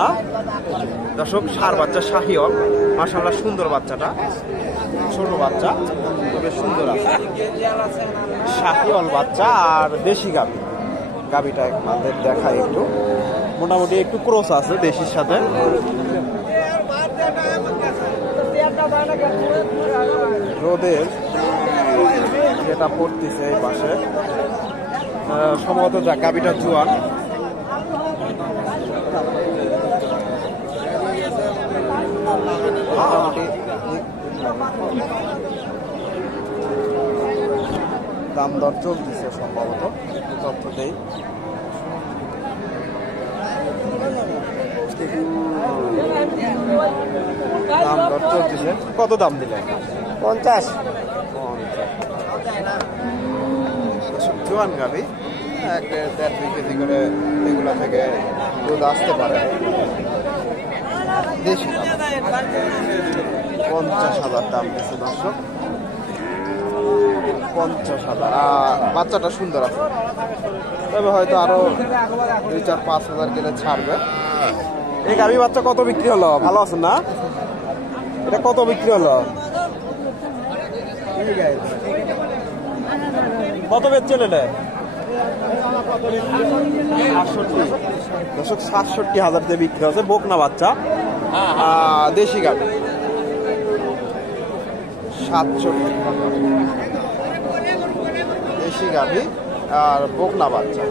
না দর্শক, ষাঁড় বাচ্চা শাহিওয়াল, মাশাআল্লাহ সুন্দর বাচ্চাটা, ছোট বাচ্চা তবে সুন্দর আছে। শাহিওয়াল বাচ্চা আর দেশি গাভী, গাভীটা আমাদের দেখায় একটু, মোটামুটি একটু ক্রস আছে দেশির সাথে। রোদের যেটা পড়তেছে এই পাশে, সম্ভবত যা গাভীটা জোয়ান। দাম দর চলতেছে সম্ভবত, তথ্য দেই। দাম দর চলতেছে, কত দাম দিলেন? 50। জোয়ান গাভী, 1-1.5-2 কেজি করে এগুলা থেকে দুধ আসতে পারে। দেশি গাভী 50,000 দাম দিচ্ছে দর্শক, 50,000। আর বাচ্চাটা সুন্দর আছে, তবে হয়তো আরো 2-4-5 হাজার গেলে ছাড়বে। এই গাভী বাচ্চা কত বিক্রি হলো? ভালো আছেন না? এটা কত বিক্রি হলো? কত বেচছেন এটা? 67 দর্শক, 67,000 দিয়ে বিক্রি হচ্ছে। বকনা বাচ্চা, দেশি গাভী 67, দেশি গাভী আর বকনা বাচ্চা।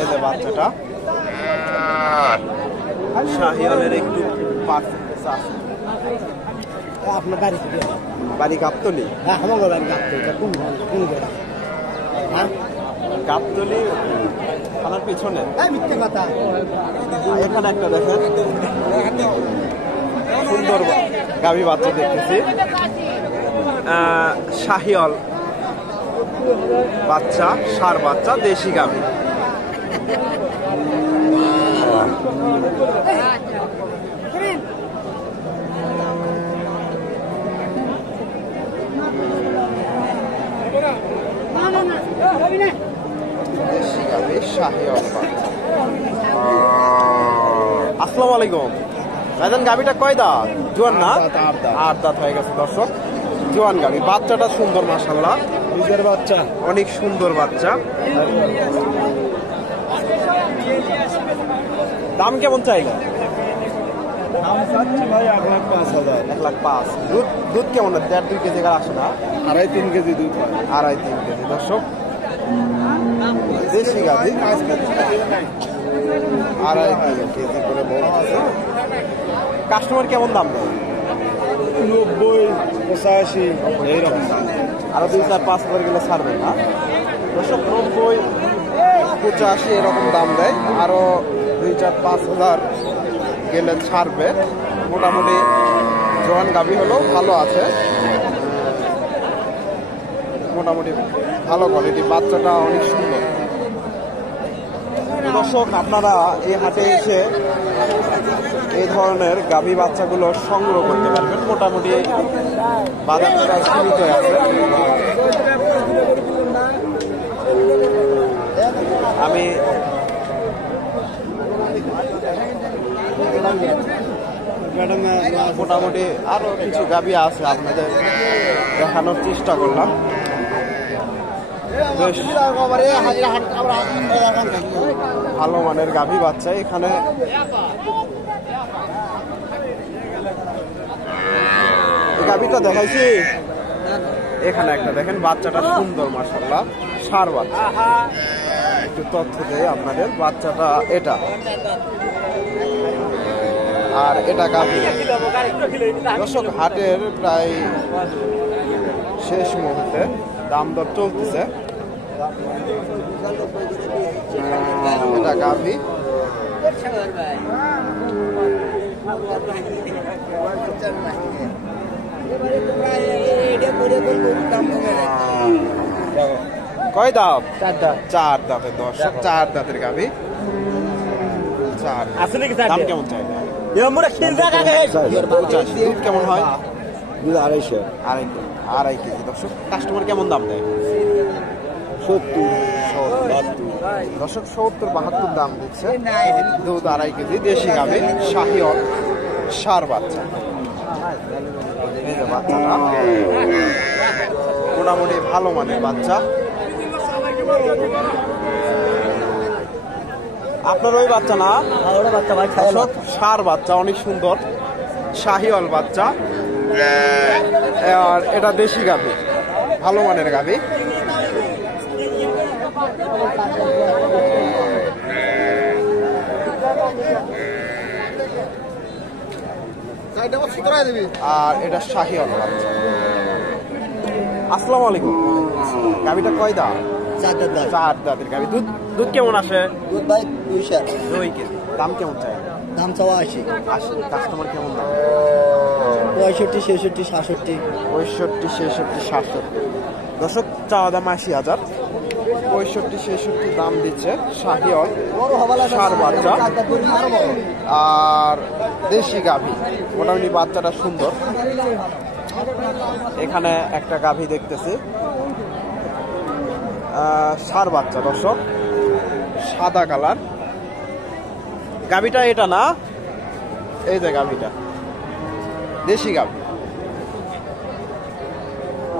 এই যে বাচ্চাটা শাহিওয়ালের একটু পারফেক্ট আছে। আপনার বাড়ি থেকে? বাড়ি গাবতলি। হ্যাঁ, আমার বাড়ি গাবতলি। কোন জায়গা? হ্যাঁ, গাবতলি থানার পিছনে। মিথ্যে কথা। এখানে একটা দেখেন সুন্দর গাভী বাচ্চা দেখতেছি, শাহিওয়াল বাচ্চা, ষাঁড় বাচ্চা, দেশি গাভী। দেশি গাভী, শাহিওয়াল বাচ্চা। আসসালামু আলাইকুম ভাইজান, গাভীটা কয় দাঁত? জোয়ান না? 8 দাঁত হয়ে গেছে দর্শক, জোয়ান গাভী। বাচ্চাটা সুন্দর মাশাআল্লাহ, নিজের বাচ্চা, অনেক সুন্দর বাচ্চা। দাম কেমন চাইলে? দাম চাচ্ছি ভাই 1,05,000। 1,05,000। দুধ কেমন? 1.5-2 কেজি আসে না? 2.5-3 কেজি দুধ হয়। 2.5-3 কেজি দর্শক, দেশি গাভী 2.5-3 কেজি করে বলতেছে। কাস্টমার কেমন দাম দেয়? 90-85 এইরকম দাম। আরো 2-4-5 হাজার গেলে ছাড়বেন না দর্শক? 90-85 এরকম দাম দেয়, আরো 2-4-5 হাজার গেলে ছাড়বে। মোটামুটি জোয়ান গাভী হলেও ভালো আছে, মোটামুটি ভালো কোয়ালিটি। বাচ্চাটা অনেক সুন্দর দর্শক। আপনারা এই হাটে এসে এই ধরনের গাভী বাচ্চাগুলো সংগ্রহ করতে পারবেন। মোটামুটি বাজারটা সীমিত আছে। আমি মোটামুটি আরো কিছু গাভী আছে আপনাদের দেখানোর চেষ্টা করলাম। বেশ ভালো মানের গাভী বাচ্চা এখানে। গাভীটা দেখাইছি, এখানে একটা দেখেন, বাচ্চাটা সুন্দর মাশাআল্লাহ, ষাঁড় বাচ্চা। একটু তথ্য দেয় আপনাদের, বাচ্চাটা এটা, আর এটা গাভী। দর্শক, হাটের প্রায় শেষ মুহূর্তে, দাম দর চলতেছে। এটা গাভী, কয় দাম? 4 দাঁত। 4 দাঁতের দর্শক, 4 দাঁতের গাভী। দাম কেমন চাই? দুধ কেমন হয়? 2.5 2.5 কেজি দর্শক। কাস্টমার কেমন দাম দেয়? 70। দর্শক 70-72 দাম দিচ্ছে। দুধ 2.5 কেজি, দেশি গাভী, শাহিওয়াল ষাঁড় বাচ্চা। এই যে বাচ্চাটা মোটামুটি ভালো মানের বাচ্চা। আপনার ওই বাচ্চা না? ষাঁড় বাচ্চা, অনেক সুন্দর শাহিওয়াল বাচ্চা। আর এটা দেশি গাভী, ভালো মানের গাভী। আর এটা শাহিওয়াল বাচ্চা। আসসালামু আলাইকুম। গাভীটা কয় দাঁত? 4 দাঁতের গাভী। দুধ কেমন আসে? দুধ ভাই 2 কেজি। দাম কেমন চাই? দাম চাওয়া 80। কাস্টমার কেমন দাম? 65, 66, 67। 65, 66, 67। দর্শক চাওয়া দাম 80,000। 65, 66 দাম দিচ্ছে। শাহিওয়াল ষাঁড় বাচ্চা আর দেশি গাভী। মোটামুটি বাচ্চাটা সুন্দর। এখানে একটা গাভী দেখতেছি, ষাঁড় বাচ্চা। দর্শক সাদা কালার গাভীটা, এটা না? এই যে গাভীটা দেশি গাভী।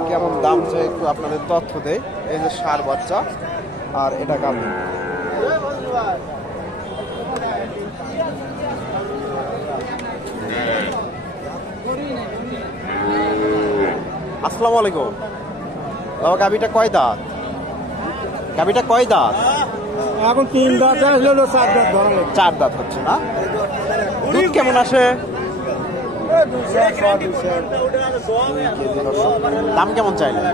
কেমন দাম চাই একটু আপনাদের তথ্য দেয়। এই যে ষাঁড় বাচ্চা আর এটা গাভী। আসসালামু আলাইকুম। বাবা গাভীটা কয় দাঁত? গাভীটা কয় দাঁত? এখন 3 দাঁত, 4 দাঁত হচ্ছে না? দুধ কেমন আসে? 2 কেজি। দাম কেমন চাইলেন?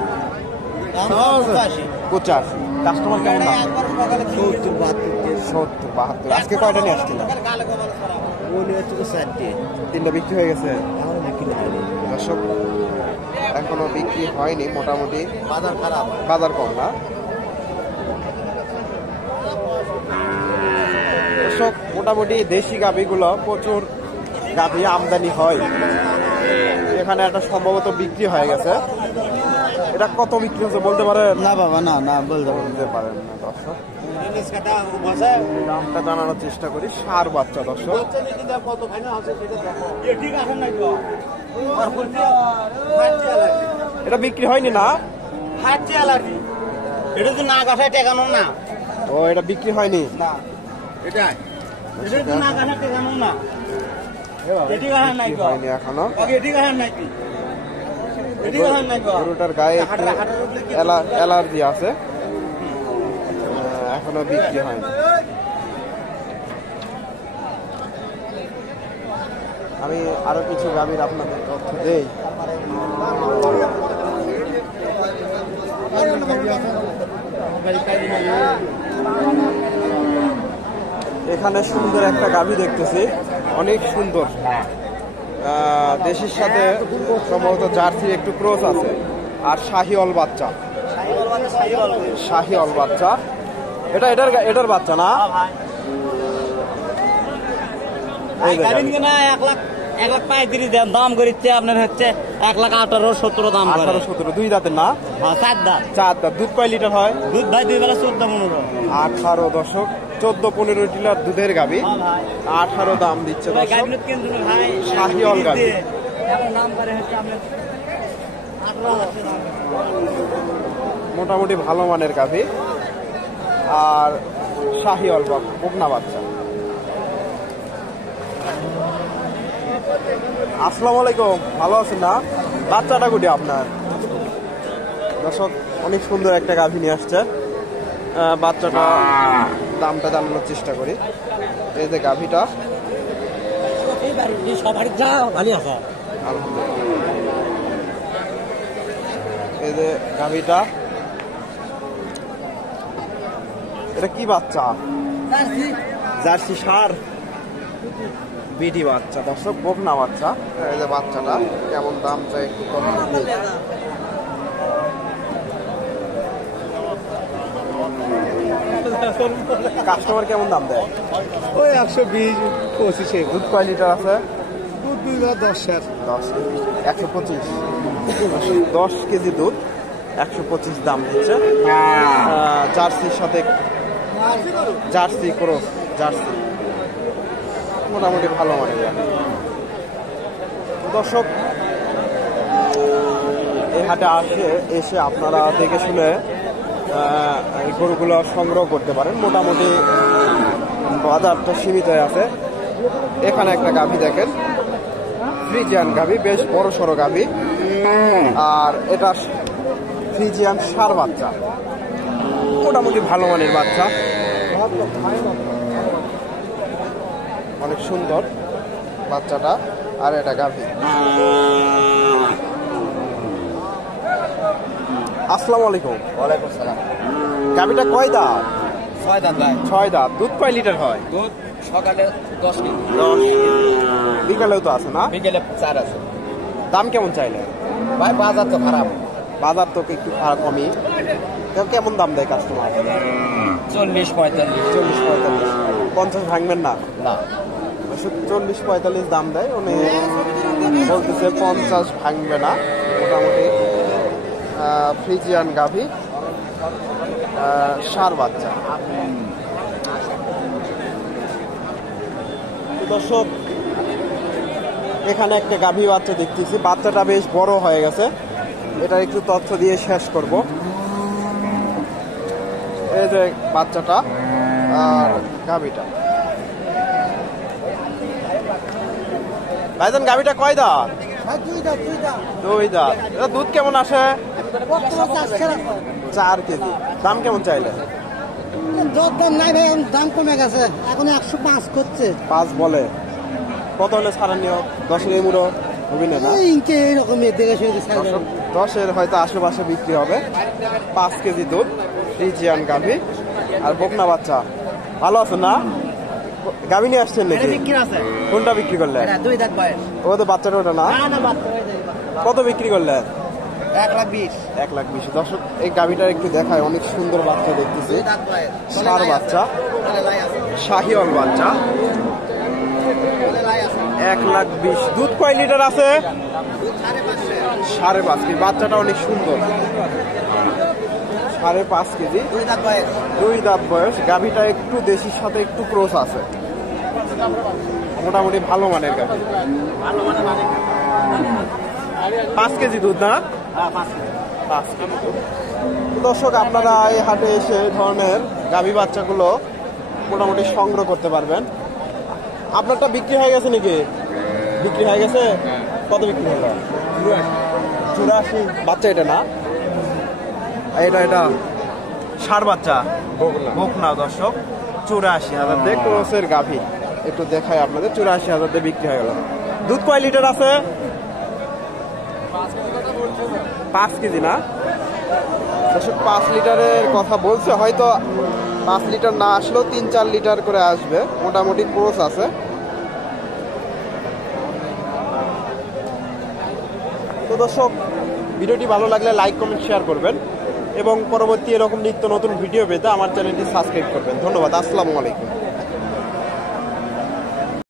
85। কাস্টমার কেমন দাম? 70-72। আজকে কয়টা নিয়ে আসছিলেন? 3টা বিক্রি হয়ে গেছে। দর্শক এখনো বিক্রি হয়নি, মোটামুটি বাজার খারাপ, বাজার কম না। দর্শক মোটামুটি দেশি গাভীগুলো প্রচুর গাভী আমদানি হয়। এখানে একটা সম্ভবত বিক্রি হয়ে গেছে। এটা কত বিক্রি হচ্ছে বলতে পারেন? না বাবা, না বলতে পারেন না। দর্শক দামটা জানানোর চেষ্টা করি। ষাঁড় বাচ্চা। দর্শক এটা বিক্রি হয়নি না? এটা তো না গাছায় টেকানো না। ও এটা বিক্রি হয়নি না, এটা তো না গাছায় টেকানো না। হয়নি এখনো। এটি গরুটার গায়ে একটু অ্যালার্জি আছে, এখনো বিক্রি হয়নি। আমি আরো কিছু গাভীর আপনাদের তথ্য দেই। এখানে সুন্দর একটা গাভী দেখতেছি, অনেক সুন্দর। দেশির সাথে সম্ভবত জার্সির একটু ক্রস আছে। আর শাহিওয়াল বাচ্চা, শাহিওয়াল বাচ্চা। এটার বাচ্চা না? এক লাখ 35 দাম করেছে আপনার, হচ্ছে 1,18,17 দাম। 18-17 2 দাঁতের না? 4 দাঁত। 4 দাঁত। দুধ কয় লিটার হয়? দুধ ভাই 2 বেলা 14-15। 18। দর্শক 14-15 লিটার দুধের গাভী। 18 দাম দিচ্ছে। শাহিওয়াল গাভী। মোটামুটি ভালো মানের গাভী আর শাহিওয়াল বকনা বাচ্চা। আসসালামু আলাইকুম। ভালো আছেন না? বাচ্চাটা গুটি আপনার? দর্শক অনেক সুন্দর একটা গাভী নিয়ে আসছে। বাচ্চাটা দামটা জানানোর চেষ্টা করি। এই যে গাভীটা, এই যে গাভীটা, এটা কি বাচ্চা? জার্সি ষাঁড় বিডি বাচ্চা। দর্শক বকনা বাচ্চা। এই যে বাচ্চাটা কেমন দাম চাই একটু কম। কাস্টমার কেমন দাম দেয়? ওই 120-25। দুধ কয় লিটার আছে? দুধ 10 125। 10 কেজি দুধ। 125 দাম দিচ্ছে। জার্সির সাথে জার্সি ক্রস, জার্সি মোটামুটি ভালো মানের গাভী। দর্শক এই হাটে এসে আপনারা দেখে শুনে এই গরুগুলো সংগ্রহ করতে পারেন। মোটামুটি বাজারটা সীমিত আছে। এখানে একটা গাভী দেখেন, ফ্রিজিয়ান গাভী, বেশ বড় সড়ো গাভী, আর এটা ফ্রিজিয়ান ষাঁড় বাচ্চা, মোটামুটি ভালো মানের বাচ্চা, অনেক সুন্দর বাচ্চাটা। আর এটা গাভী। আসসালামু আলাইকুম। ওয়ালাইকুম সালাম। গাভীটা কয় দাঁত? 6 দাঁত ভাই। 6 দাঁত। দুধ কয় লিটার হয়? দুধ সকালে 10 কেজি। 10। বিকালেও তো আছে না? বিকেলে 4 আছে। দাম কেমন চাইলে? ভাই বাজার তো খারাপ। বাজার তো একটু খারাপ, কমই। কেমন দাম দেয় কাস্টমার? 40-45। 40-45। 50 ভাঙবেন না? না। 40-45 দাম দেয়, উনি বলতেছে 50 ভাঙবে না। মোটামুটি ফ্রিজিয়ান গাভী, ষাঁড় বাচ্চা। দর্শক এখানে একটা গাভী বাচ্চা দেখতেছি, বাচ্চাটা বেশ বড় হয়ে গেছে। এটা একটু তথ্য দিয়ে শেষ করব। এই যে বাচ্চাটা আর গাভীটা। ভাইজান গাভীটা কয় দাঁত? 2 দাঁত। এটা দুধ কেমন আসে? 4 কেজি। দাম কেমন চাইলে? দাম নাই ভাই, দাম কমে গেছে, এখন 105 করছে। 5 বলে। কত হলে ছাড়েন নিও? 10-এর এমুড়ো হবি না? এইরকম দেখে শুনে 10-এর হয়তো আশেপাশে বিক্রি হবে। 5 কেজি দুধ, ফ্রিজিয়ান গাভী আর বকনা বাচ্চা। ভালো আছে না? গাভী নিয়ে আসছেন নাকি? কোনটা বিক্রি করলেন? 2 দাঁত বয়স। ও তো বাচ্চাটা ওটা না? কত বিক্রি করলেন? 1,20,000। 1,20,000। দর্শক এই গাভীটা একটু দেখায়, অনেক সুন্দর বাচ্চা দেখতেছি। ষাঁড় বাচ্চা, শাহিওয়াল বাচ্চা। 1,20,000। দুধ কয় লিটার আছে? 5.5 কেজি। বাচ্চাটা অনেক সুন্দর। 5.5 কেজি। 2 দাঁত বয়স। গাভীটা একটু দেশির সাথে একটু ক্রস আছে, মোটামুটি ভালো মানের গাভী। 5 কেজি দুধ না? 5 কেজি দুধ। দর্শক আপনারা এই হাটে এসে এই ধরনের গাভী বাচ্চাগুলো মোটামুটি সংগ্রহ করতে পারবেন। আপনারটা বিক্রি হয়ে গেছে নাকি? বিক্রি হয়ে গেছে? কত বিক্রি হলো? 84। বাচ্চা এটা না? এটা ষাঁড় বাচ্চা, বকনা। দর্শক 84,000 দিয়ে ক্রসের গাভী একটু দেখায় আপনাদের। 84,000 দিয়ে বিক্রি হয়ে গেল। দুধ কয় লিটার আছে? 5 কেজি না? দর্শক 5 লিটারের কথা বলছে, হয়তো 5 লিটার না আসলেও 3-4 লিটার করে আসবে। মোটামুটি ক্রস আছে। তো দর্শক ভিডিওটি ভালো লাগলে লাইক, কমেন্ট, শেয়ার করবেন এবং পরবর্তী এরকম নিত্য নতুন ভিডিও পেতে আমার চ্যানেলটি সাবস্ক্রাইব করবেন। ধন্যবাদ। আসসালামু আলাইকুম।